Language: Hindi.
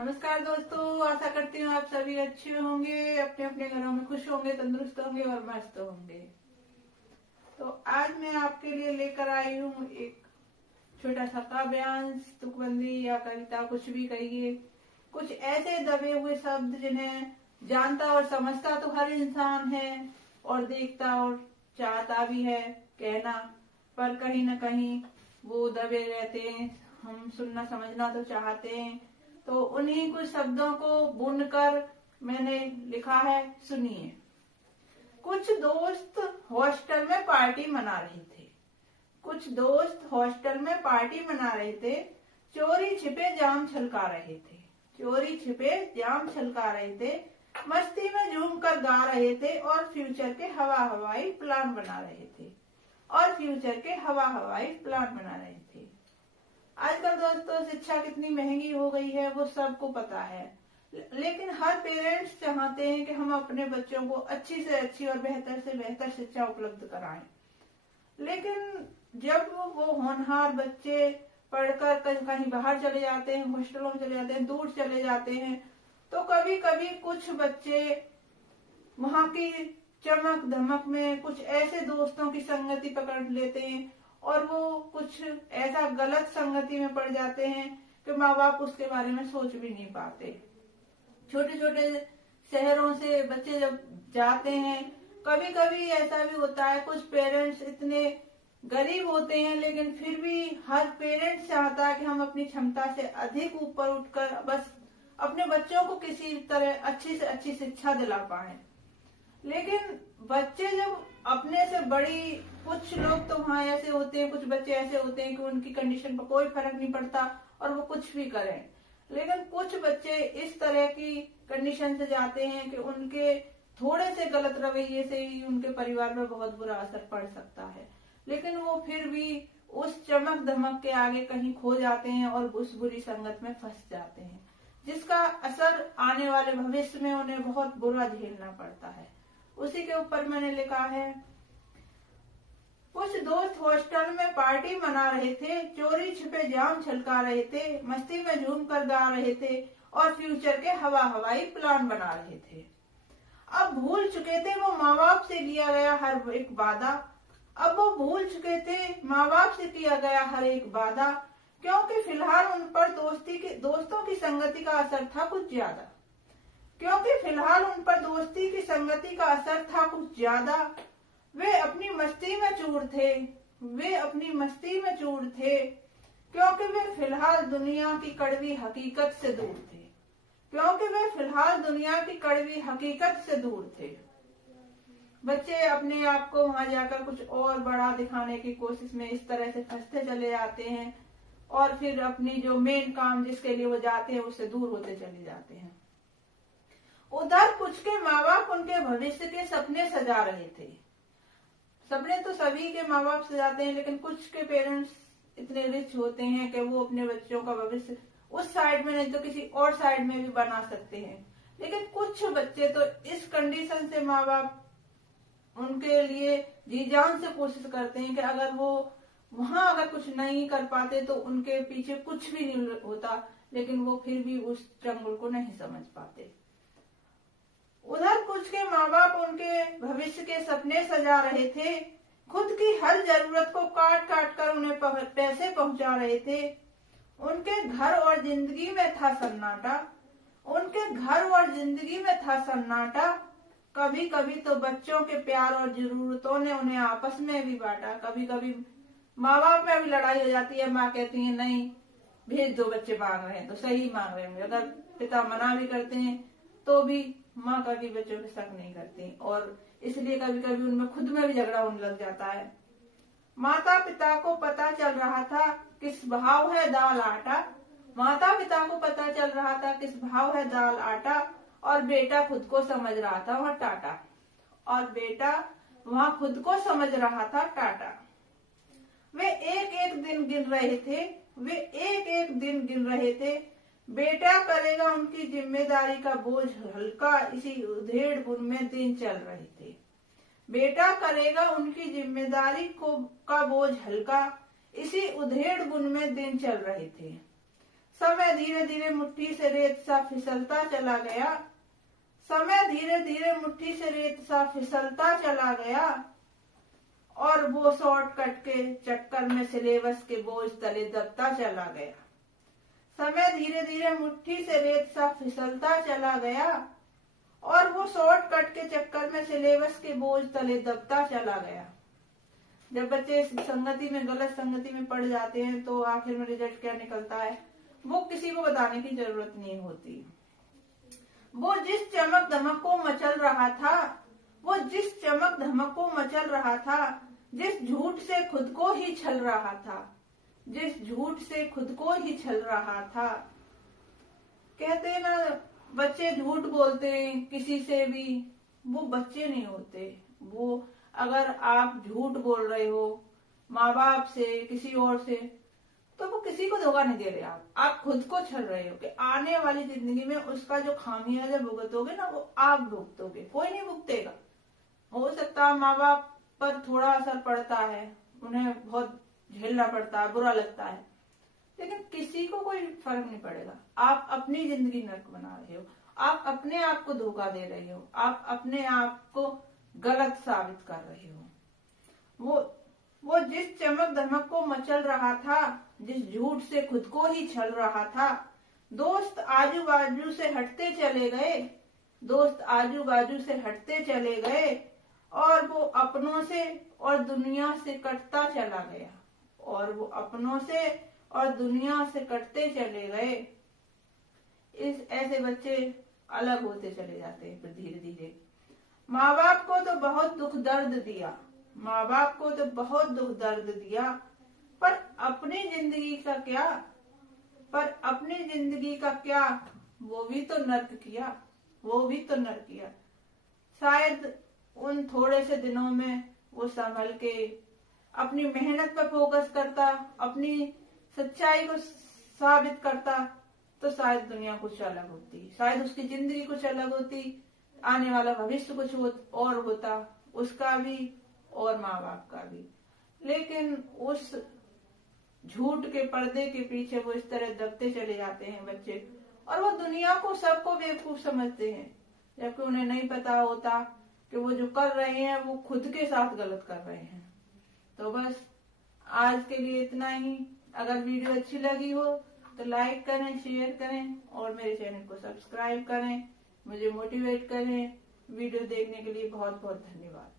नमस्कार दोस्तों, आशा करती हूँ आप सभी अच्छे होंगे, अपने अपने घरों में खुश होंगे, तंदुरुस्त होंगे और मस्त होंगे। तो आज मैं आपके लिए लेकर आई हूँ एक छोटा सा काव्यांश, तुकबंदी या कविता, कुछ भी कहिए। कुछ ऐसे दबे हुए शब्द जिन्हें जानता और समझता तो हर इंसान है और देखता और चाहता भी है कहना, पर कहीं न कहीं वो दबे रहते हैं। हम सुनना समझना तो चाहते हैं, तो उन्हीं कुछ शब्दों को बुनकर मैंने लिखा है, सुनिए। कुछ दोस्त हॉस्टल में पार्टी मना रहे थे। कुछ दोस्त हॉस्टल में पार्टी मना रहे थे। चोरी छिपे जाम छलका रहे थे। चोरी छिपे जाम छलका रहे थे। मस्ती में झूम कर गा रहे थे और फ्यूचर के हवाई प्लान बना रहे थे। और फ्यूचर के हवाई प्लान बना रहे थे। आजकल दोस्तों शिक्षा कितनी महंगी हो गई है वो सबको पता है, लेकिन हर पेरेंट्स चाहते हैं कि हम अपने बच्चों को अच्छी से अच्छी और बेहतर से बेहतर शिक्षा उपलब्ध कराएं। लेकिन जब वो होनहार बच्चे पढ़कर कहीं बाहर चले जाते हैं, हॉस्टलों में चले जाते हैं, दूर चले जाते हैं, तो कभी कभी कुछ बच्चे वहां की चमक धमक में कुछ ऐसे दोस्तों की संगति पकड़ लेते हैं और वो कुछ ऐसा गलत संगति में पड़ जाते हैं कि माँ बाप उसके बारे में सोच भी नहीं पाते। छोटे छोटे शहरों से बच्चे जब जाते हैं, कभी कभी ऐसा भी होता है, कुछ पेरेंट्स इतने गरीब होते हैं लेकिन फिर भी हर पेरेंट्स चाहता है कि हम अपनी क्षमता से अधिक ऊपर उठकर बस अपने बच्चों को किसी तरह अच्छी से अच्छी शिक्षा दिला पाए। लेकिन बच्चे जब अपने से बड़ी, कुछ लोग तो वहाँ ऐसे होते हैं, कुछ बच्चे ऐसे होते हैं कि उनकी कंडीशन पर कोई फर्क नहीं पड़ता और वो कुछ भी करें। लेकिन कुछ बच्चे इस तरह की कंडीशन से जाते हैं कि उनके थोड़े से गलत रवैये से ही उनके परिवार में बहुत बुरा असर पड़ सकता है। लेकिन वो फिर भी उस चमक धमक के आगे कहीं खो जाते हैं और उस बुरी संगत में फंस जाते हैं, जिसका असर आने वाले भविष्य में उन्हें बहुत बुरा झेलना पड़ता है। उसी के ऊपर मैंने लिखा है, कुछ दोस्त हॉस्टल में पार्टी मना रहे थे, चोरी छिपे जाम छलका रहे थे, मस्ती में झूम कर गा रहे थे और फ्यूचर के हवाई प्लान बना रहे थे। अब भूल चुके थे वो माँ बाप से किया गया हर एक वादा। अब वो भूल चुके थे माँ बाप से किया गया हर एक वादा, क्योंकि फिलहाल उन पर दोस्तों की संगति का असर था कुछ ज्यादा। क्योंकि फिलहाल उन पर दोस्ती की संगति का असर था कुछ ज्यादा। वे अपनी मस्ती में चूर थे। वे अपनी मस्ती में चूर थे, क्योंकि वे फिलहाल दुनिया की कड़वी हकीकत से दूर थे। क्योंकि वे फिलहाल दुनिया की कड़वी हकीकत से दूर थे। बच्चे अपने आप को वहां जाकर कुछ और बड़ा दिखाने की कोशिश में इस तरह से फंसते चले जाते हैं और फिर अपनी जो मेन काम जिसके लिए वो जाते हैं उससे दूर होते चले जाते हैं। उधर कुछ के माँ बाप उनके भविष्य के सपने सजा रहे थे। सपने तो सभी के माँ बाप सजाते हैं, लेकिन कुछ के पेरेंट्स इतने रिच होते हैं कि वो अपने बच्चों का भविष्य उस साइड में नहीं तो किसी और साइड में भी बना सकते हैं। लेकिन कुछ बच्चे तो इस कंडीशन से माँ बाप उनके लिए जी जान से कोशिश करते हैं कि अगर वो वहां अगर कुछ नहीं कर पाते तो उनके पीछे कुछ भी नहीं होता, लेकिन वो फिर भी उस चंगुल को नहीं समझ पाते। उधर कुछ के माँ बाप उनके भविष्य के सपने सजा रहे थे, खुद की हर जरूरत को काट काट कर उन्हें पैसे पहुंचा रहे थे। उनके घर और जिंदगी में था सन्नाटा। उनके घर और जिंदगी में था सन्नाटा। कभी कभी तो बच्चों के प्यार और जरूरतों ने उन्हें आपस में भी बांटा। कभी कभी माँ बाप में भी लड़ाई हो जाती है। माँ कहती है नहीं भेज दो, बच्चे मांग रहे हैं तो सही मांग रहे हैं। अगर पिता मना भी करते हैं तो भी माँ कभी बच्चों पे शक नहीं करती और इसलिए कभी कभी उनमें खुद में भी झगड़ा होने लग जाता है। माता पिता को पता चल रहा था किस भाव है दाल आटा। माता पिता को पता चल रहा था किस भाव है दाल आटा, और बेटा खुद को समझ रहा था वहाँ टाटा। और बेटा वहाँ खुद को समझ रहा था टाटा। वे एक एक दिन गिन रहे थे। वे एक एक दिन गिन रहे थे। बेटा करेगा उनकी जिम्मेदारी का बोझ हल्का, इसी उधेड़ बुन में दिन चल रहे थे। बेटा करेगा उनकी जिम्मेदारी का बोझ हल्का, इसी उधेड़ बुन में दिन चल रहे थे। समय धीरे धीरे मुट्ठी से रेत सा फिसलता चला गया। समय धीरे धीरे मुट्ठी से रेत सा फिसलता चला गया और वो शॉर्टकट के चक्कर में सिलेबस के बोझ तले दबता चला गया। समय धीरे धीरे मुट्ठी से रेत सा फिसलता चला गया और वो शॉर्टकट के चक्कर में सिलेबस के बोझ तले दबता चला गया। जब बच्चे संगति में, गलत संगति में पड़ जाते हैं तो आखिर में रिजल्ट क्या निकलता है वो किसी को बताने की जरूरत नहीं होती। वो जिस चमक धमक को मचल रहा था, वो जिस चमक धमक को मचल रहा था, जिस झूठ से खुद को ही छल रहा था, जिस झूठ से खुद को ही छल रहा था। कहते हैं ना, बच्चे झूठ बोलते हैं किसी से भी, वो बच्चे नहीं होते। वो अगर आप झूठ बोल रहे हो माँ बाप से, किसी और से, तो वो किसी को धोखा नहीं दे रहे आप खुद को छल रहे हो कि आने वाली जिंदगी में उसका जो खामियाजा भुगतोगे ना वो आप भुगतोगे, कोई नहीं भुगतेगा। हो सकता है माँ बाप पर थोड़ा असर पड़ता है, उन्हें बहुत झेलना पड़ता है, बुरा लगता है, लेकिन किसी को कोई फर्क नहीं पड़ेगा। आप अपनी जिंदगी नर्क बना रहे हो, आप अपने आप को धोखा दे रहे हो, आप अपने आप को गलत साबित कर रहे हो। वो जिस चमक धमक को मचल रहा था, जिस झूठ से खुद को ही छल रहा था, दोस्त आजू बाजू से हटते चले गए, दोस्त आजू बाजू से हटते चले गए और वो अपनों से और दुनिया से कटता चला गया, और वो अपनों से और दुनिया से कटते चले गए। ऐसे बच्चे अलग होते चले जाते हैं फिर धीरे धीरे। माँ बाप को तो बहुत दुख दर्द दिया, माँ बाप को तो बहुत दुख दर्द दिया, पर अपनी जिंदगी का क्या, पर अपनी जिंदगी का क्या, वो भी तो नर्क किया, वो भी तो नर्क किया। शायद उन थोड़े से दिनों में वो संभल के अपनी मेहनत पर फोकस करता, अपनी सच्चाई को साबित करता, तो शायद दुनिया कुछ अलग होती, शायद उसकी जिंदगी कुछ अलग होती, आने वाला भविष्य कुछ और होता, उसका भी और माँ बाप का भी। लेकिन उस झूठ के पर्दे के पीछे वो इस तरह दबते चले जाते हैं बच्चे, और वो दुनिया को, सबको बेवकूफ समझते हैं, जबकि उन्हें नहीं पता होता कि वो जो कर रहे हैं वो खुद के साथ गलत कर रहे हैं। तो बस आज के लिए इतना ही। अगर वीडियो अच्छी लगी हो तो लाइक करें, शेयर करें और मेरे चैनल को सब्सक्राइब करें, मुझे मोटिवेट करें। वीडियो देखने के लिए बहुत बहुत धन्यवाद।